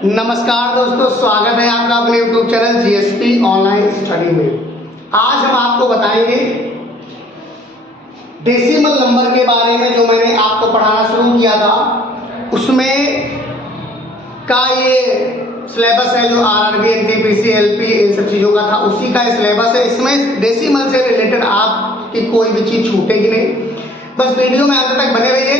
नमस्कार दोस्तों, स्वागत है आपका अपने YouTube channel GSP online study में। आज हम आपको बताएंगे डेसिमल नंबर के बारे में। जो मैंने आपको पढ़ाना शुरू किया था उसमें का ये सिलेबस है, जो आरआरबी, एनटीपीसी, एलपी इन सब चीज़ों का था, उसी का सिलेबस है। इसमें डेसिमल से रिलेटेड आपकी कोई भी चीज़ छूटेगी नहीं। बस वीडियो में अंत तक बने रहिए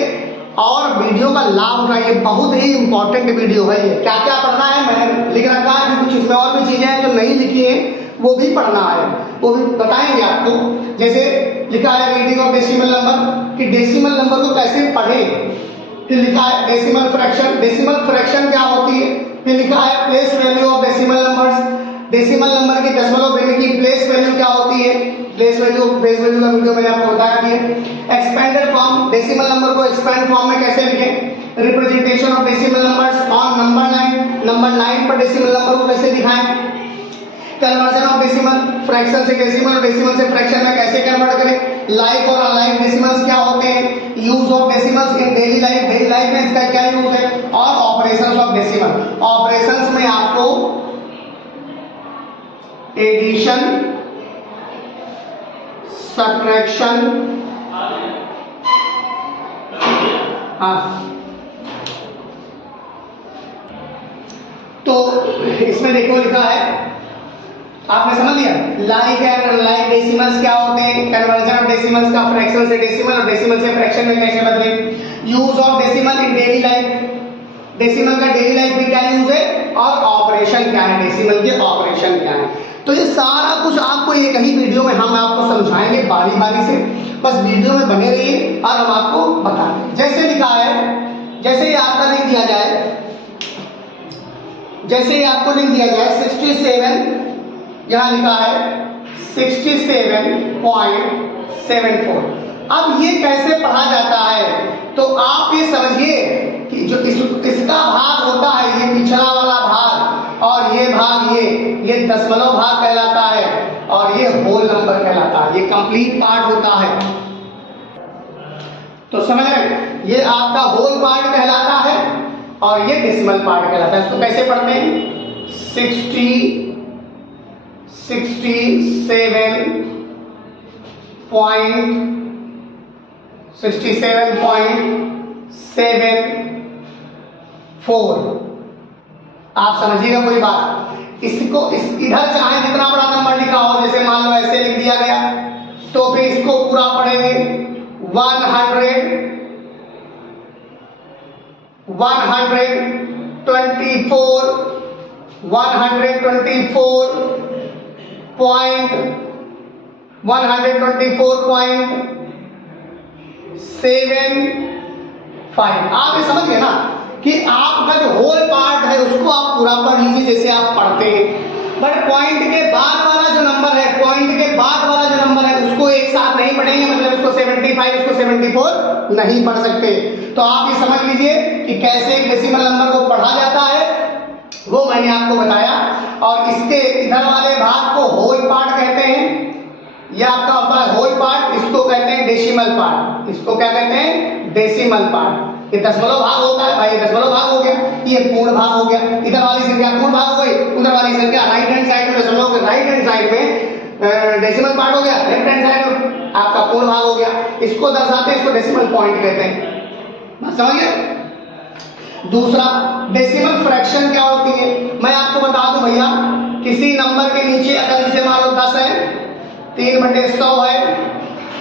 और वीडियो का लाभ उठाइए। बहुत ही इंपॉर्टेंट वीडियो है ये। क्या क्या पढ़ना है मैंने लिख रखा है, कि कुछ इसमें और भी चीजें हैं जो नहीं लिखी हैं, वो भी पढ़ना है, वो भी बताएंगे आपको। जैसे लिखा है रीडिंग ऑफ डेसिमल नंबर, कि डेसिमल नंबर को कैसे पढ़ें। फिर लिखा है डेसिमल फ्रैक्शन। डेसिमल फ्रैक्शन क्या होती है। फिर लिखा है place value of decimal numbers. Decimal number की दशमलव भिन्न की प्लेस वैल्यू क्या होती है। प्लेस वैल्यू, बेस वैल्यू का वीडियो मैंने आपको बताया भी है। एक्सपेंडेड फॉर्म, डेसिमल नंबर को एक्सपेंड फॉर्म में कैसे लिखें। Representation of decimal numbers on number line, number line पर डेसिमल नंबर को कैसे दिखाएं। कन्वर्जन ऑफ डेसिमल, फ्रैक्शन से डेसिमल और डेसिमल से फ्रैक्शन में कैसे कन्वर्ट करें। लाइक और अनलाइक डेसिमल्स क्या होते हैं। Use of decimals in daily life, daily life में इसका क्या यूज है। और ऑपरेशंस ऑफ डेसिमल, ऑपरेशंस में आपको एडिशन, सब्ट्रैक्शन, तो इसमें देखो लिखा है, आपने समझ लिया। लाइक एंड अनलाइक डेसिमल्स क्या होते हैं। कन्वर्जन ऑफ डेसिमल्स का फ्रैक्शन से डेसिमल और डेसिमल से फ्रैक्शन में कैसे बदले। Use of decimal in daily life, decimal का डेली लाइफ में क्या यूज है। और ऑपरेशन क्या है, डेसिमल के ऑपरेशन क्या है। तो ये सारा कुछ आपको एक ही वीडियो में हम आपको समझाएंगे बारी बारी से। बस वीडियो में बने रहिए और हम आपको बताएंगे। जैसे लिखा है, जैसे ही आपका लिख दिया जाए, जैसे ही आपको लिख दिया जाए 67, यहां लिखा है 67.74। अब ये कैसे पढ़ा जाता है, तो आप ये समझिए कि जो इसका भाग होता है, ये पिछला वाला भाग और ये भाग, ये दशमलव भाग कहलाता है और ये होल नंबर कहलाता है। ये कंप्लीट पार्ट होता है। तो समझ रहे, ये आपका होल पार्ट कहलाता है और ये डेसिमल पार्ट कहलाता है। इसको कैसे पढ़ते हैं। 67.74। आप समझिएगा कोई बात। इसको इधर चाहे जितना बड़ा नंबर लिखा हो, जैसे मान लो ऐसे लिख दिया गया, तो फिर इसको पूरा पढ़ेंगे 124, 124.75। आप ये समझ गए ना कि आपका जो होल पार्ट है उसको आप पूरा पढ़ लीजिए जैसे आप पढ़ते हैं। बट पॉइंट के बाद वाला जो नंबर है, पॉइंट के बाद वाला जो नंबर है उसको एक साथ नहीं पढ़ेंगे। मतलब इसको 75, इसको 74 नहीं पढ़ सकते। तो आप ये समझ लीजिए कि कैसे एक डेसिमल नंबर को पढ़ा जाता है, वो मैंने आपको बताया। और इसके इधर वाले भाग को होल पार्ट कहते हैं। ये आपका होता है होल पार्ट, इसको कहते हैं डेसिमल पार्ट। इसको क्या कहते हैं, डेसिमल पार्ट। ये दशमलव भाग होता है भाई, दशमलव भाग हो गया, ये पूर्ण भाग हो गया। इधर वाली संख्या पूर्ण भाग हो गई, उधर वाली संख्या राइट हैंड साइड में, दशमलव के राइट हैंड साइड में डेसिमल पार्ट हो गया, लेफ्ट हैंड साइड में आपका पूर्ण भाग हो गया। इसको दर्शाते हैं, इसको डेसिमल पॉइंट कहते हैं। समझिए। दूसरा, डेसिमल फ्रैक्शन क्या होती है। मैं आपको बता दूं भैया, किसी नंबर के नीचे अगर जैसे मान लो 10 है, 3/100 है,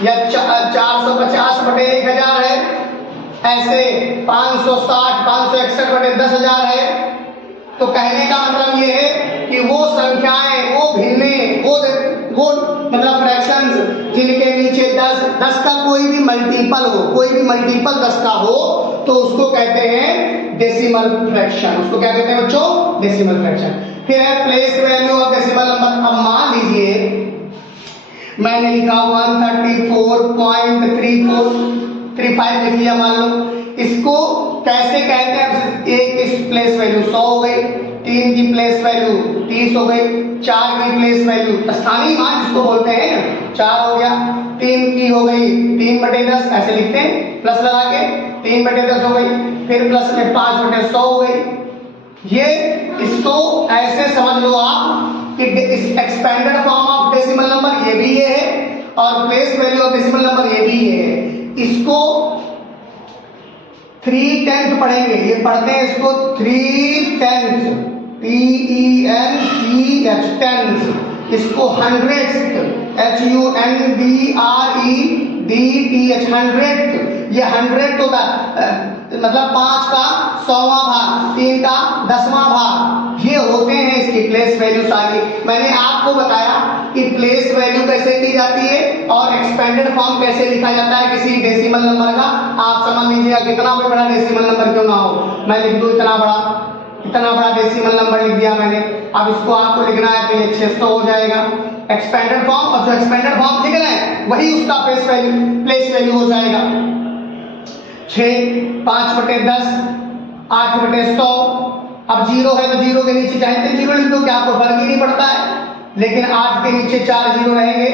या 450/1000 है, ऐसे 560, 561/10,000 है, तो कहने का मतलब ये है कि वो संख्याएं, वो भिन्ने, वो मतलब फ्रैक्शंस जिनके नीचे 10 का कोई भी मल्टीपल हो, कोई भी मल्टीपल 10 का हो, तो उसको कहते हैं डेसिमल फ्रैक्शन। उसको क्या कहते हैं बच्चों, डेसिमल फ्रैक्शन। फिर है place value of decimal number. अब मान लीजिए मैंने लिखा 134.3435 लिख लिया, मान लो। इसको कैसे कहते हैं, एक की प्लेस वैल्यू 100 हो गई, 3 की प्लेस वैल्यू 30 हो गई, 4 की प्लेस वैल्यू स्थानीय मान जिसको बोलते हैं 4 हो गया, 3 की हो गई 3/10 ऐसे लिखते हैं प्लस लगा के, 3/10 हो गई, फिर प्लस में 5/100 हो गई, ये इसको ऐसे समझ लो आप कि expanded form of decimal number ये भी ये है और place value of decimal number ये भी ये है। इसको 3/10 पढ़ेंगे, ये पढ़ते हैं इसको 3/10 TENCH 10, इसको हंड्रेड्स HUNDREDTH 100, ये 100 होता मतलब 5 का 100वां भाग, 3 का 10वां भाग, ये होते हैं इसकी प्लेस वैल्यू सारी। मैंने आपको बताया कि प्लेस वैल्यू कैसे ली जाती है और एक्सपेंडेड फॉर्म कैसे लिखा जाता है किसी डेसिमल नंबर का। आप समझ लीजिएगा, कितना भी बड़ा डेसिमल नंबर क्यों ना हो, मैं लिख दूं इतना बड़ा डेसिमल नंबर लिख दिया मैंने। अब इसको आपको लिखना है तो ये 600 हो जाएगा एक्सपेंडेड फॉर्म, और जो एक्सपेंडेड फॉर्म लिख रहे हैं वही उसका प्लेस वैल्यू हो जाएगा। 6 5/10 8/100। अब 0 है तो 0 के नीचे चाहे तो 0 लिख दो, क्या आपको फर्क ही नहीं पड़ता है, लेकिन 8 के नीचे 4 0 रहेंगे,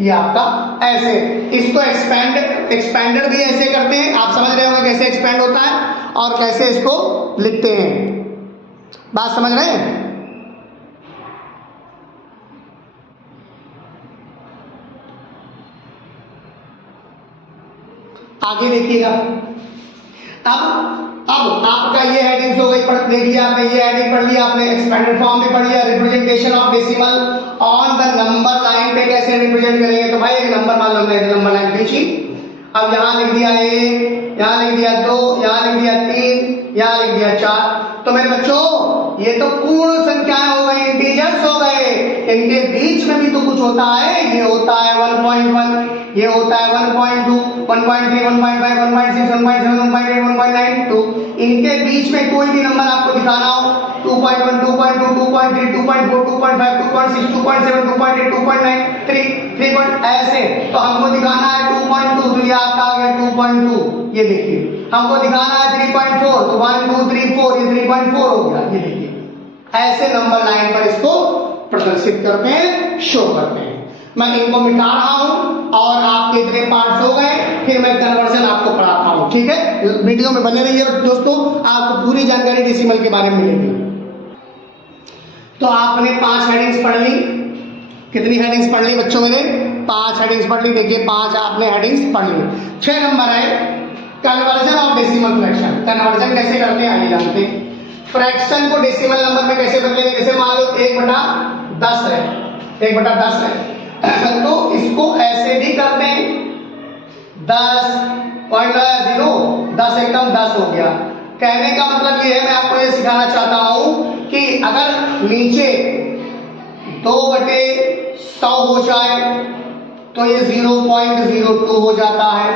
ये आपका ऐसे। इसको एक्सपेंडेड भी ऐसे करते हैं, आप समझ रहे होंगे कैसे एक्सपेंड होता है और कैसे इसको लिखते हैं, बात समझ रहे हैं। आगे देखिएगा। अब आपका ये हेडिंग्स हो गई, देख लिया आपने, ये हेडिंग पढ़ लिया आपने, एक्सपेंडेड फॉर्म भी पढ़ लिया, representation of decimal on the number line पे कैसे रिप्रेजेंट करेंगे। तो भाई एक नंबर मान लो, नंबर लाइन खींची, अब यहाँ लिख दिया 1, यहाँ लिख दिया 2, यहाँ लिख दिया 3, यहाँ लिख दिया 4। तो मेरे बच्चों ये तो पूर्ण संख्याएं हो गई, इंटीजर्स हो गए, इनके बीच में भी तो कुछ होता है, ये होता है 1.1, ये होता है 1.2, 1.3, 1.5, 1.6, 1.7, 1.8, 1.9, इनके बीच में कोई भी नंबर आपको दिखाना हो, 2.1, 2.2, 2.3, 2.4, 2.5, 2.6, 2.7, 2.8, 2.9, 3 ऐसे, तो हमको दिखाना है 2.2, तो ये आपका आ गया 2.2, ये देखिए। हमको दिखाना है 3.4, तो 1 2 3 4, ये 3.4 हो गया, ये देखिए। ऐसे नंबर लाइन पर इसको प्रदर्शित करते हैं, शो करते हैं। मैं इनको मिटा रहा हूं और आपके इतने पार्ट्स हो गए, फिर मैं कन्वर्जन आपको पढ़ाता हूं, ठीक है। वीडियो में बने रहिए दोस्तों, आपको पूरी जानकारी डेसिमल के बारे में मिलेगी। तो आपने 5 हेडिंग्स पढ़ ली, कितनी हेडिंग्स पढ़ ली बच्चों मेरे? 5 हेडिंग्स पढ़ ली। देखिए 5 आपने हेडिंग्स पढ़ ली। 6 नंबर है conversion of decimal fraction. Conversion कैसे करते हैं आइए जानते हैं। फ्रैक्शन को डेसिमल नंबर में कैसे बदलेंगे, जैसे मान लो 1/10 है, 1/10 है, तो इसको ऐसे भी करते हैं, 10 एकदम 10 हो गया। कहने का मतलब ये है, मैं आपको ये सिखाना चाहता हूं कि अगर नीचे 2/100 हो जाए तो ये 0.02 हो जाता है,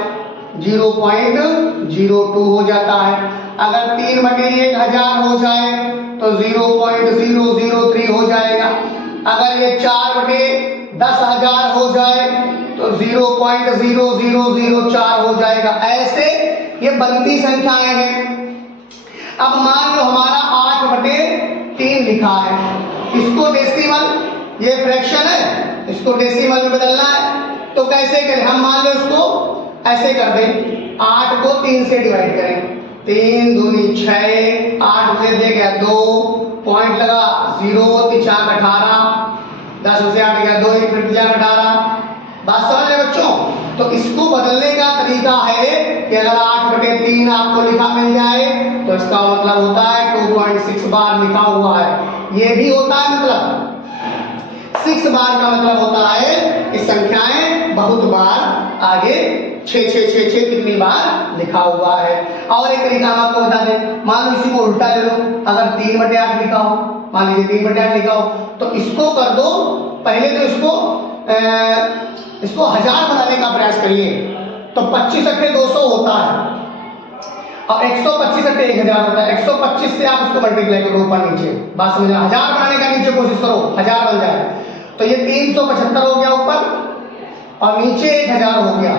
0.02 हो जाता है। अगर 3/1000 हो जाए तो 0.003 हो जाएगा। अगर ये 4/10,000 हो जाए तो 0.0004 हो जाएगा। ऐसे ये बनती संख्याएं हैं। अब मान लो हमारा 8/3 लिखा है, इसको डेसिमल, ये फ्रैक्शन है, इसको डेसिमल में बदलना है, तो कैसे करें हम? मान लो इसको ऐसे कर दें, 8 को 3 से डिवाइड करें, 3 दूनी 6, 8 से दे गया 2, पॉइंट लगा 0, 3 18, 10 से 8 गया 2, 1 फिर 18। बात समझ रहे बच्चों? तो इसको बदलने का तरीका है कि अगर 8/3 आपको लिखा मिल जाए तो इसका मतलब होता है 2.6 बार लिखा हुआ है। ये भी होता है मतलब 6 बार का मतलब होता है कि संख्याएं बहुत बार आगे 6 कितनी बार लिखा हुआ है। और एक तरीका हम आपको बता दें, मान लो इसी को उल्टा ले लो, अगर 3/8 लिखा हो, मान लीजिए 3/8 लिखा हो, तो इसको कर दो, पहले तो इसको 1000 बनाने का प्रयास करिए, तो 25 अट्ठे 200 होता है और 125 अट्ठे 1000 होता है। 125 से आप इसको मल्टीप्लाई करो ऊपर नीचे, बात समझ, 1000 बनाने का नीचे कोशिश करो, 1000 बन जाए, तो ये 375 हो गया ऊपर और नीचे 1000 हो गया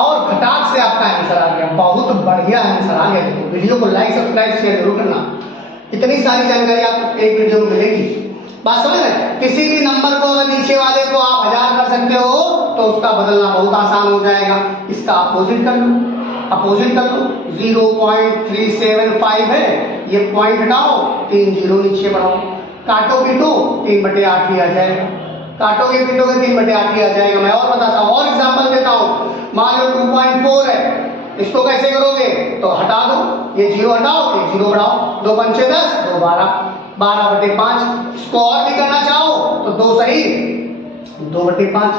और खटाक से आपका आंसर आ गया। बहुत बढ़िया आंसर आ गया। देखो वीडियो को लाइक सब्सक्राइब शेयर जरूर करना, इतनी सारी जानकारी आपको एक वीडियो में मिलेगी। बात समझ रहे? किसी भी नंबर को अगर नीचे वाले को आप 1000 कर सकते हो तो उसका बदलना बहुत आसान हो जाएगा, इसका अपोजिट कर लो। अपोजिट कर लो, 0.375 है, ये पॉइंट हटाओ, 3 जीरो नीचे बढ़ाओ, काटो पीटो 3/8 ही आ जाएगा, काटोगे पीटोगे 3/8 ही आ जाएगा। मैं और बताता हूँ, और एग्जांपल देता हूँ। मान लो 2.4 है, इसको कैसे करोगे, तो हटा दो, ये जीरो हटाओ, ये जीरो बढ़ाओ, 2 पंचे 10, 2 12, 12/5। इसको और भी करना चाहो तो 2 सही 2/5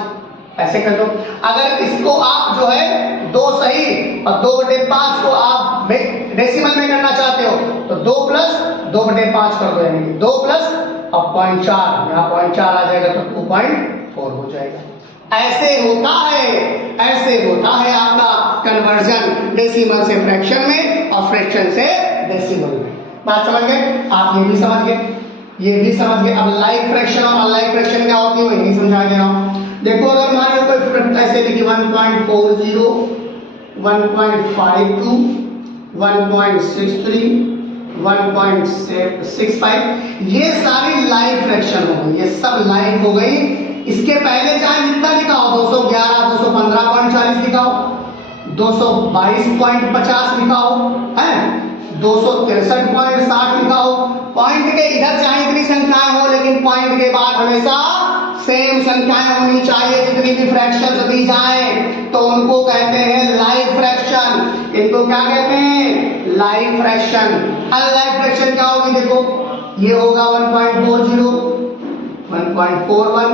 ऐसे कर दो। अगर इसको आप जो है 2 सही और 2/5 को आप डेसिमल में करना चाहते हो तो 2 प्लस 2/5 कर दो, यानी 2 प्लस और 0.4, यहाँ 0.4 आ जाएगा तो 2.4 हो जाएगा। ऐसे होता है आपका कन्वर्जन डेसिमल से फ्रैक्शन में और फ्रैक्शन से डेसिमल में। बात समझ गए आप, ये भी समझ गए, ये भी समझ गए। अब लाइक फ्रैक्शन और अनलाइक फ्रैक्शन क्या होती है मैं नहीं समझा दे रहा हूं। देखो अगर मान लो कोई ऐसे लिखी 1.40, 1.52, 1.63, 1.65, ये सारी लाइक फ्रैक्शन हो गई, ये सब लाइक हो गई। इसके पहले चाहे जितना लिखा हो, 211, 215.40 लिखा हो, 222.50 लिखा हो, है 263.60 लिखा हो, पॉइंट के इधर चाहे इतनी संख्याएं हो, लेकिन पॉइंट के बाद हमेशा सेम संख्याएं होनी चाहिए। जितनी भी फ्रैक्शंस दी जाएं तो उनको कहते हैं लाइक फ्रैक्शन। इनको क्या कहते हैं, लाइक फ्रैक्शन। अनलाइक फ्रैक्शन क्या होगी, देखो ये होगा 1.40, 1.41,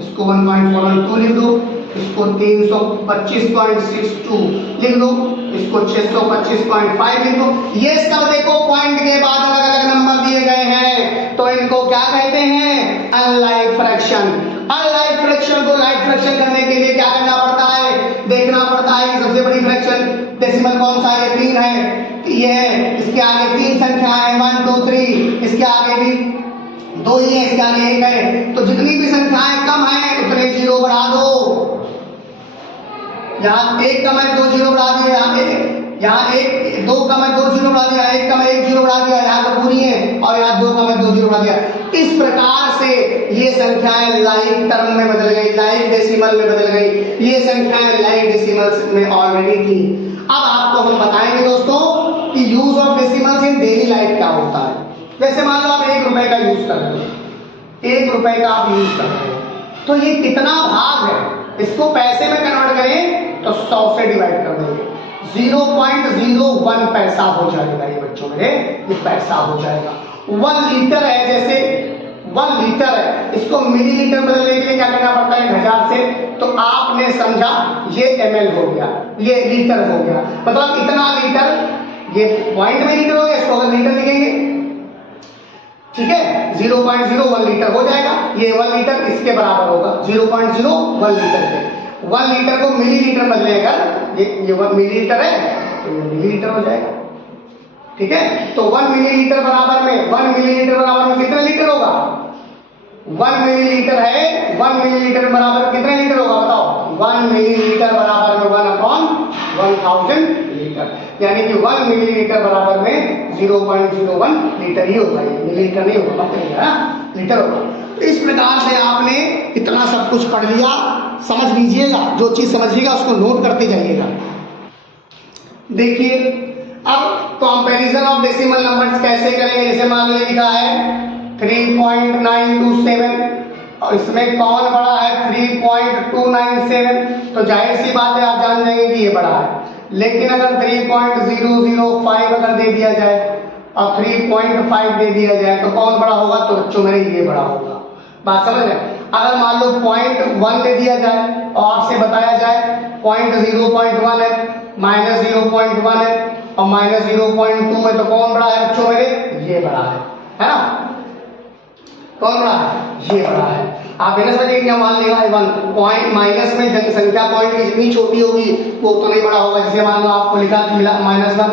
इसको 1.412 लिख दो, इसको 325.62 लिख दो, इसको 625.5 लिख दो। ये सब देखो पॉइंट के बाद अलग अलग नंबर दिए गए हैं, तो इनको क्या कहते हैं, अनलाइक फ्रैक्शन। अनलाइक फ्रैक्शन को लाइक फ्रैक्शन करने के लिए क्या करना पड़ता है, देखना पड़ता है कि सबसे बड़ी फ्रैक्शन डेसिमल कौन सा है, 3 है, ये है, इसके आगे 3 संख्याएं 1 2 3, इसके आगे भी 2 ही है, इसके आगे 1 है, तो जितनी भी संख्याएं कम है उतने जीरो बढ़ा दो। यहाँ 1 कम है 2 जीरो बढ़ा दिए, यहाँ 1 2 कम है 2 जीरो बढ़ा दिया, 1 कम है 1 जीरो बढ़ा दिया, यहाँ तो पूरी है, और यहाँ 2 कम है 2 जीरो बढ़ा दिया। इस प्रकार से ये संख्याएं लाइक टर्म में बदल गई, लाइक डेसिमल में बदल गई। ये संख्याएं लाइक डेसिमल्स में ऑलरेडी थी। अब आपको हम बताएंगे दोस्तों कि use of decimals in daily life क्या होता है। जैसे मान लो आप 1 रुपए का यूज कर रहे हो, 1 रुपए का आप यूज कर रहे हो, तो ये कितना भाग है, इसको पैसे में कन्वर्ट करें तो 100 से डिवाइड कर देंगे, 0.01 पैसा हो जाएगा। ये बच्चों मेरे ये पैसा हो जाएगा। 1 लीटर है, जैसे 1 लीटर है, इसको मिलीलीटर बदलने के लिए क्या करना पड़ता है, 1000 से, तो आपने समझा ये ml हो गया, ये लीटर हो गया, मतलब इतना लीटर, ये पॉइंट में लीटर हो गया, इसको अगर लीटर लिखेंगे, ठीक है, 0.01 लीटर हो जाएगा। ये 1 लीटर इसके बराबर होगा 0.01 लीटर के। 1 लीटर को मिलीलीटर में बदले, अगर ये 1 मिलीलीटर है तो ये मिलीलीटर हो जाएगा, ठीक है। तो 1 मिलीलीटर बराबर में 1 मिलीलीटर बराबर में कितना लीटर होगा, 1 मिलीलीटर है, 1 मिलीलीटर बराबर कितने लीटर होगा बताओ, 1 मिलीलीटर बराबर में 1/1000 लीटर, यानी कि 1 मिलीलीटर बराबर में 0.01 लीटर ही होगा, ये मिलीलीटर नहीं होगा, मतलब लीटर होगा। इस प्रकार से आपने इतना सब कुछ पढ़ लिया, समझ लीजिएगा, जो चीज समझिएगा उसको नोट करते जाइएगा। देखिए अब कंपैरिजन ऑफ डेसिमल नंबर्स कैसे करेंगे। जैसे मान लो लिखा है 3.927 और इसमें कौन बड़ा है, 3.297, तो जाहिर सी बात है आप जान जाएंगे कि ये बड़ा है। लेकिन अगर 3.005 अगर दे दिया जाए और 3.5 दे दिया जाए तो कौन बड़ा होगा, तो बच्चों मेरे ये बड़ा होगा। बात समझ रहे हैं। अगर मान लो 0.1 दे दिया जाए और आपसे बताया जाए 0.1 है, -0.1 है और -0.2 है, तो कौन बड़ा है बच्चों मेरे, ये बड़ा है ना, कौन बड़ा है, ये बड़ा है। आप ये समझिए कि मान लिया 1 पॉइंट माइनस में जनसंख्या पॉइंट की जितनी छोटी होगी वो उतना ही बड़ा होगा। जैसे मान लो आपको लिखा -1,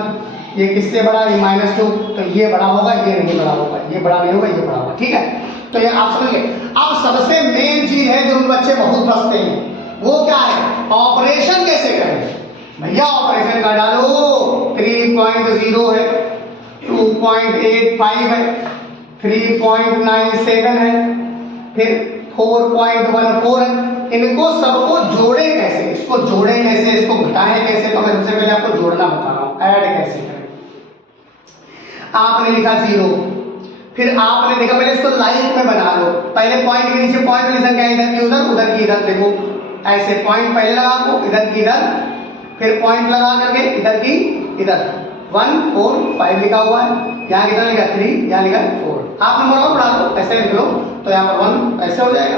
ये किससे बड़ा है, -2, तो ये बड़ा होगा, ये नहीं बड़ा होगा, ये बड़ा नहीं होगा, ये बड़ा होगा, ठीक है। तो ये आप समझिए। अब सबसे मेन चीज है जो बच्चे बहुत फंसते हैं, वो क्या है, ऑपरेशन कैसे करें। भैया ऑपरेशन कर डालो, 3.0 है, 2.85 है, 3.97 है, फिर 4.14 है, इनको सबको जोड़े कैसे, इसको जोड़े कैसे, इसको घटाएं कैसे, तो मैं सबसे पहले आपको जोड़ना बता रहा हूं, ऐड कैसे करें। आपने लिखा 0, फिर आपने देखा पहले इसको लाइन में बना लो, पहले पॉइंट के नीचे पॉइंट वाली संख्या इधर की उधर, उधर की इधर, देखो ऐसे पॉइंट पहले लगा दो, इधर की इधर, फिर पॉइंट लगा करके इधर की इधर, 1 4 5 लिखा हुआ है, यहाँ कितना लिखा 3, यहाँ लिखा 4। आप नंबर और बढ़ा लो, ऐसे लिख लो तो यहाँ पर 1 ऐसे हो जाएगा,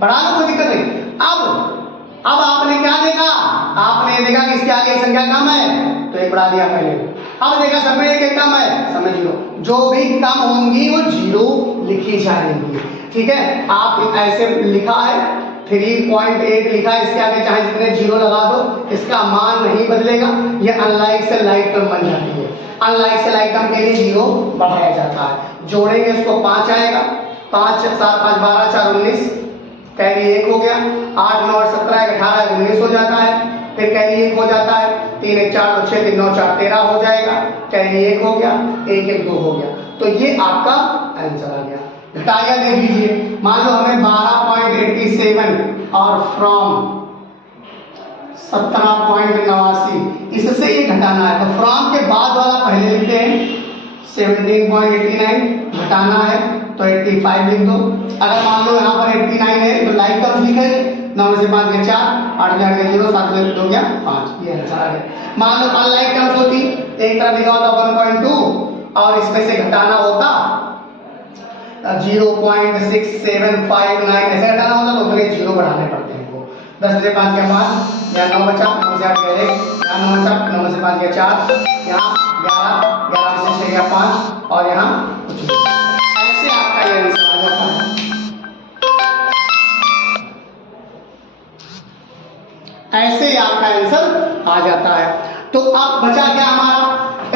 बढ़ा लो कोई दिक्कत नहीं। अब आपने क्या देखा, आपने देखा कि इसके आगे संख्या कम है तो एक बढ़ा दिया पहले, अब देखा सब में एक कम है, समझ लो जो भी कम होंगी वो 0 लिखी जाएंगी, ठीक है। आप ऐसे लिखा है 3.8 लिखा है, इसके आगे चाहे जितने 0 लगा दो इसका मान नहीं बदलेगा, ये अनलाइक से लाइक टर्म बन जाती है, अनलाइक से लाइक टर्म के लिए 0 बढ़ाया जाता है। जोड़ेंगे इसको 5 आएगा, 5 7 5 12 4 19, कैरी 1 हो गया, 8 9 17 18 19 हो जाता है, फिर कैरी 1 हो जाता है, 3 1 4 2 6 3 9 4 13 हो जाएगा, कैरी 1 हो गया, 1 1 2 हो गया, तो ये आपका आंसर आ गया। घटाया देख लीजिए, मान लो हमें 12.87 और फ्रॉम 17.89 इससे ये घटाना है, तो फ्रॉम के बाद वाला पहले लिखते हैं 17.89, घटाना है तो 85 लिख दो। अगर मान लो यहाँ पर 89 है तो लाइक टर्म्स लिखेंगे, 9 से 5 गया 4, 8 में 0, 7 में 2 गया 5, ये आंसर आ गया। मान लो अनलाइक टर्म्स होती, एक तरफ लिखा होता 1.2 और इसमें से घटाना होता 0.6759, ऐसे घटाना होता तो फिर 0 बढ़ाने पड़ते हैं इनको। 10 में से 5 गया 5, यहाँ 9 बचा, 9 से 8 गया 1, यहाँ 9 बचा, 9 में से 5 गया 4, यहाँ 11, 11 में से 6 गया 5 और यहाँ कुछ नहीं। ऐसे आपका ये आंसर आ जाता है। ऐसे आपका आंसर आ जाता है। तो अब बचा क्या हमारा,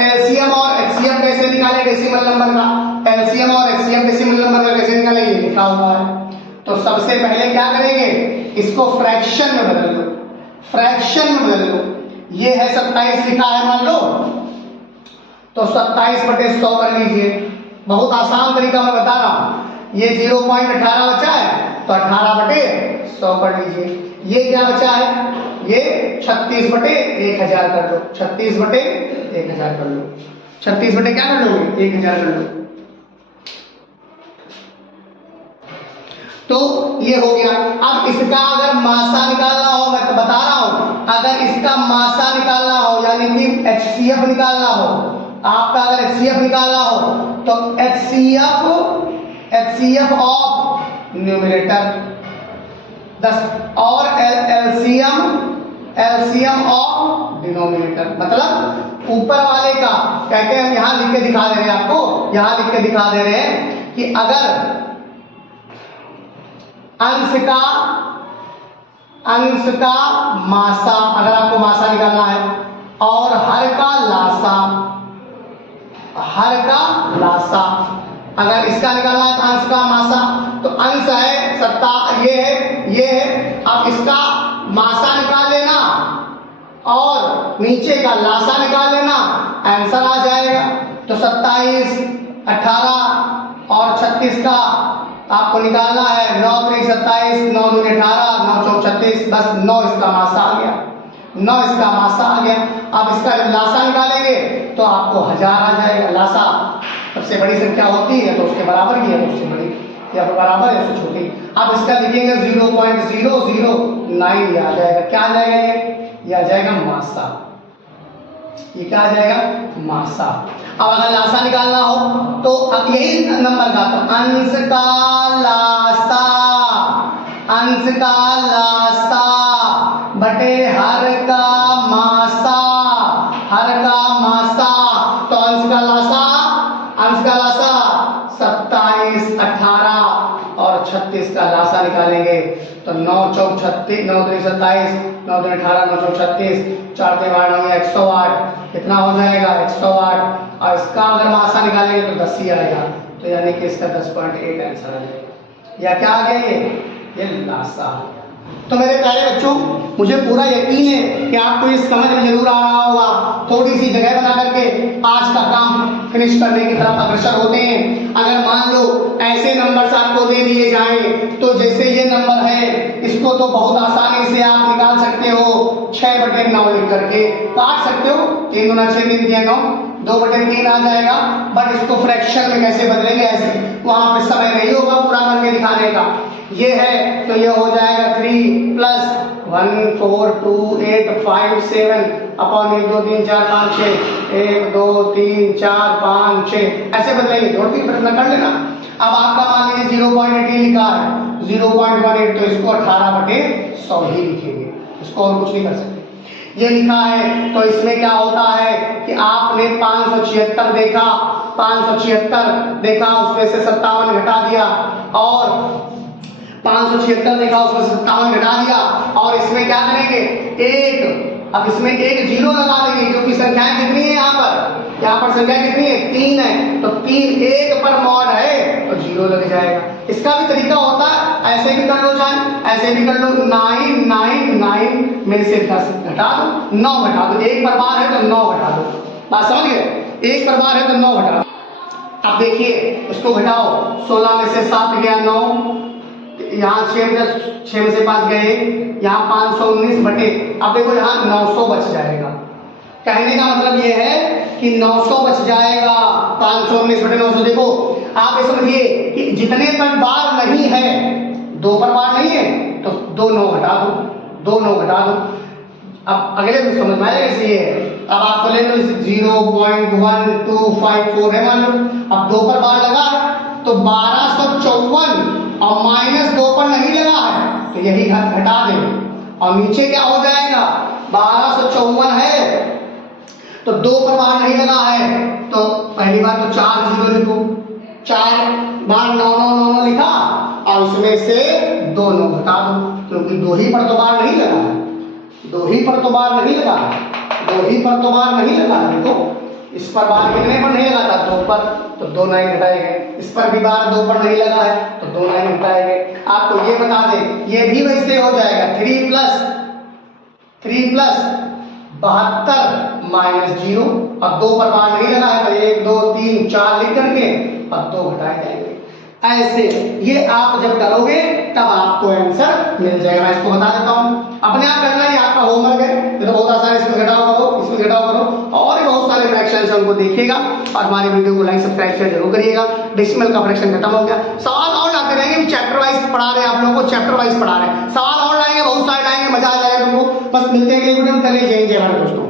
एलसीएम और एचसीएफ कैसे निकाले डेसिमल नंबर का, एलसीएम और एचसीएफ डेसिमल नंबर का कैसे निकाले ये लिखा हुआ है। तो सबसे पहले क्या करेंगे, इसको फ्रैक्शन में बदल लो, फ्रैक्शन में बदल लो। ये है 27 लिखा है मान लो, तो 27/100 कर लीजिए, बहुत आसान तरीका मैं बता रहा हूं। ये 0.18 बचा है तो 18/100 कर लीजिए। ये क्या बचा है, ये 36/1000 कर लो, 36/1000 कर लो, 36 बटे क्या कर लोगे 1000 कर लो। तो ये हो गया। अब इसका अगर मासा निकालना हो, मैं तो बता रहा हूं, अगर इसका मासा निकालना हो यानी कि एचसीएफ निकालना हो, आपका अगर एचसीएफ निकालना हो तो एचसीएफ ऑफ न्यूमरेटर 10 और एलसीएम ऑफ डिनोमिनेटर, मतलब ऊपर वाले का कहते हैं, हम यहां लिख के दिखा दे रहे हैं आपको, यहां लिख के दिखा दे रहे हैं कि अगर अंश का मासा, अगर आपको मासा निकालना है और हर का लासा, अगर इसका निकालना है अंश का मासा, तो अंश है 7, ये है। अब इसका मासा निकाल लेना और नीचे का लासा निकाल लेना, आंसर आ जाएगा। तो 27, 18 और 36 का आपको निकालना है, 9 3 27, 9 2 18, 9 4 36, बस 9 इसका मासा आ गया, 9 इसका मासा आ गया। अब इसका जब लासा निकालेंगे तो आपको 1000 आ जाएगा। लासा सबसे बड़ी संख्या होती है तो उसके बराबर ही है, उससे बड़ी या फिर बराबर है उससे छोटी। अब इसका लिखेंगे 0.009, ये आ जाएगा, क्या आ जाएगा ये आ जाएगा मासा, ये क्या आ जाएगा मासा। अब अगर लासा निकालना हो तो अब यही नंबर का, तो अंश का लासा बटे हर का मासा, तो अंश का लासा 27, 18 और 36 का लासा निकालेंगे तो 9 4 36, 9 3 27, 9 2 18, 9 4 36, 4 3 8 9 108, कितना हो जाएगा 108। और इसका अगर मासा निकालेंगे तो 10 ही आएगा, तो यानी कि इसका 10.8 आंसर आ जाएगा। या क्या आ गया ये लासा। तो मेरे प्यारे बच्चों, मुझे पूरा यकीन है कि आपको इस समझ में जरूर आ रहा होगा। थोड़ी सी जगह बना करके आज का काम फिनिश करने की तरफ अग्रसर होते हैं। अगर मान लो ऐसे नंबर्स आपको दे दिए जाएं, तो जैसे ये नंबर है, इसको तो बहुत आसानी से आप निकाल सकते हो 6/9 लिख करके काट सकते हो। 3 गुना 6 3 दिया 9, 2/3 आ जाएगा। बट इसको फ्रैक्शन में कैसे बदलेंगे, ऐसे वहां पर समय नहीं होगा पूरा करके दिखाने का। ये है तो ये हो जाएगा 3 + 1 4 2 8 5 7 अपॉन 1 2 3 4 5 6 1 2 3 4 5 6 ऐसे बदलेंगे, जोड़ के प्रश्न कर लेना। अब आपका मान लीजिए 0.18 लिखा है, 0.18 तो इसको 18/100 ही लिखेंगे, इसको और कुछ नहीं कर सकते। ये लिखा है तो इसमें क्या होता है कि आपने 576 देखा, 576 देखा, उसमें से 57 घटा दिया, और 576 देखा, उसमें से 57 घटा दिया, और इसमें क्या करेंगे, एक, अब इसमें एक जीरो लगा देंगे क्योंकि संख्याएं कितनी है यहाँ पर संख्या कितनी है, 3 है, तो 3 1 पर मॉड है तो जीरो लग जाएगा। इसका भी तरीका होता है, ऐसे भी कर लो, चाहे ऐसे भी कर लो। 9 में से 10 घटा दो, 9 घटा दो, 1 पर बार है तो 9 घटा दो, बात समझ गए, 1 पर बार है तो 9 घटा दो। अब देखिए इसको घटाओ, 16 में से 7 गया 9, यहाँ 6 में से 5 गए, यहाँ 519 बटे, अब देखो यहाँ 900 बच जाएगा। कहने का मतलब ये है कि 900 बच जाएगा, 519 बटे 900। देखो आप ये समझिए कि जितने पर बार नहीं है, 2 पर बार नहीं है तो 2 9 घटा दो, 2 9 घटा दो। अब अगले दिन समझ में आएगा इसलिए। अब आपको ले लो 0.1254 है मान लो, अब 2 पर बार लगा है तो 1254, और -2 पर नहीं लगा है तो यही घटा देंगे, और नीचे क्या हो जाएगा, 1254 है तो 2 पर बार नहीं लगा है तो पहली बार तो 4 जीरो लिखो, 4 बार 9 9 9 9 लिखा, और उसमें से 2 9 घटा दो, क्योंकि 2 ही पर तो बार नहीं लगा है, 2 ही पर तो बार नहीं लगा है, 2 ही पर तो बार नहीं लगा है। देखो इस पर बार कितने पर नहीं लगा था, 2 पर, तो 2 9 घटाए गए। इस पर भी बार 2 पर नहीं लगा है तो 2 9 घटाए गए। आपको ये बता दें, ये भी वैसे हो जाएगा 3 + 72 -0, और 2 पर बार नहीं लगा है तो 1 2 3 4 लिख करके और 2 घटाए जाएंगे। ऐसे ये आप जब करोगे तब आपको आंसर मिल जाएगा। मैं इसको बता देता हूँ, अपने आप करना ही आपका होमवर्क है, ये तो बहुत आसान है। इसमें घटाओ करो, इसमें घटाओ करो, और भी बहुत सारे फ्रैक्शंस हैं उनको देखिएगा, और हमारे वीडियो को लाइक सब्सक्राइब शेयर जरूर करिएगा। डेसिमल का फ्रैक्शन खत्म हो गया, सवाल और लाते रहेंगे, चैप्टर वाइज पढ़ा रहे हैं आप लोगों को, चैप्टर वाइज पढ़ा रहे हैं, सवाल और लाएंगे, बहुत सारे लाएंगे, मजा आ जाएगा तुमको। बस मिलते हैं अगले वीडियो में, कल जय हिंद जय भारत दोस्तों।